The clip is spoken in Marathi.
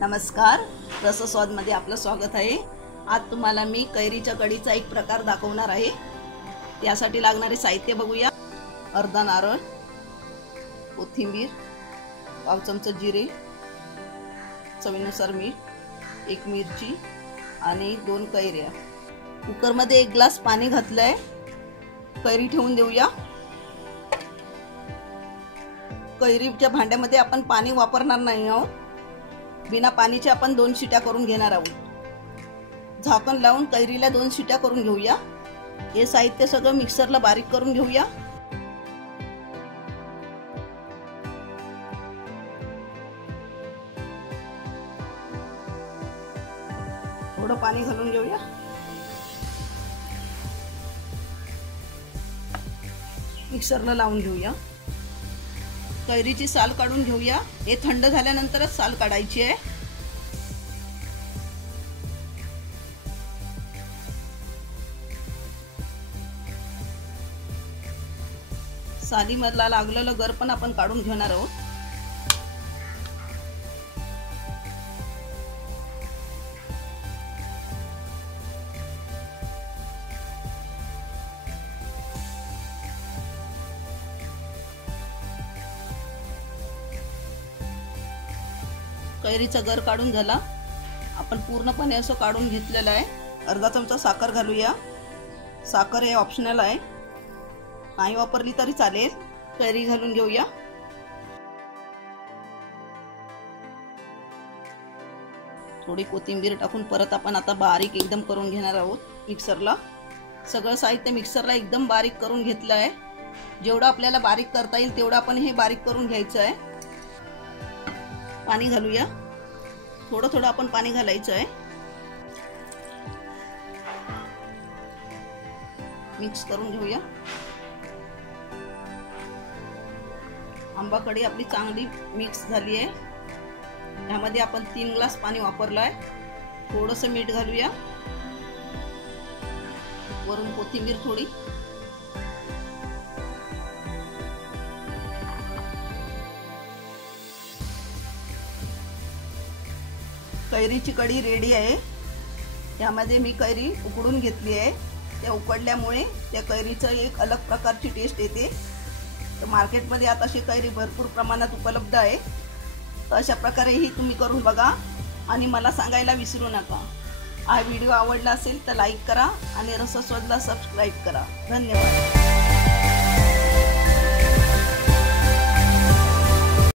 नमस्कार, रसस्वादमध्ये आपलं स्वागत आहे। आज तुम्हाला मी कैरीच्या कढीचा एक प्रकार दाखवणार आहे। त्यासाठी लागणारे साहित्य बघूया। अर्धा नारळ, कोथिंबीर, पाव चमचा जिरे, चवीनुसार मीठ, एक मिरची आणि 2 कैऱ्या। कुकर मध्ये 1 ग्लास पाणी घातलंय। कैरी ठेवून देऊया। कैरीच्या भांड्यामध्ये आपण पाणी वापरणार नाही आहोत। बिना पाणीचे आपण 2 शिट्या करून घेणार आहोत। झाकण लावून कैरीला 2 शिट्या करून घेऊया। हे साहित्य सगळं मिक्सरला बारीक करून घेऊया। थोडं पाणी घालून घेऊया। मिक्सरला लावून घेऊया। कैरीची साल काढून घेऊया। हे थंड झाल्यानंतरच साल काढायची आहे। सालीमधला लागलेलं गर पण आपण काढून घेणार आहोत। कैरीचा गर काढून झाला। आपण पूर्णपणे असं काढून घेतलेलं आहे। अर्धा चमचा साखर घालूया। साखर हे ऑप्शनल आहे, नाही वापरली तरी चालेल। कैरी घालून घेऊया। थोडी कोथिंबीर टाकून परत आपण आता बारीक एकदम करून घेणार आहोत मिक्सरला। सगळं साहित्य मिक्सरला एकदम बारीक करून घेतलं आहे। जेवढं आपल्याला बारीक करता येईल तेवढं आपण हे बारीक करून घ्यायचं आहे। पाणी घालूया। थोडं थोडं आपण पाणी घालायचं आहे। मिक्स करून घेऊया। आंबा कढी आपली चांगली मिक्स झाली आहे। यामध्ये आपण 3 ग्लास पाणी वापरलं आहे। थोडंसं मीठ घालूया। वरून कोथिंबीर थोडी। कैरीची कढी रेडी आहे। यामध्ये मी कैरी उकडून घेतली आहे। त्या उकडल्यामुळे त्या कैरीचं एक अलग प्रकारची टेस्ट येते। तर मार्केटमध्ये आता अशी कैरी भरपूर प्रमाणात उपलब्ध आहे। तर अशा प्रकारे ही तुम्ही करून बघा आणि मला सांगायला विसरू नका। हा व्हिडिओ आवडला असेल तर लाईक करा आणि रसस्वादला सबस्क्राईब करा। धन्यवाद।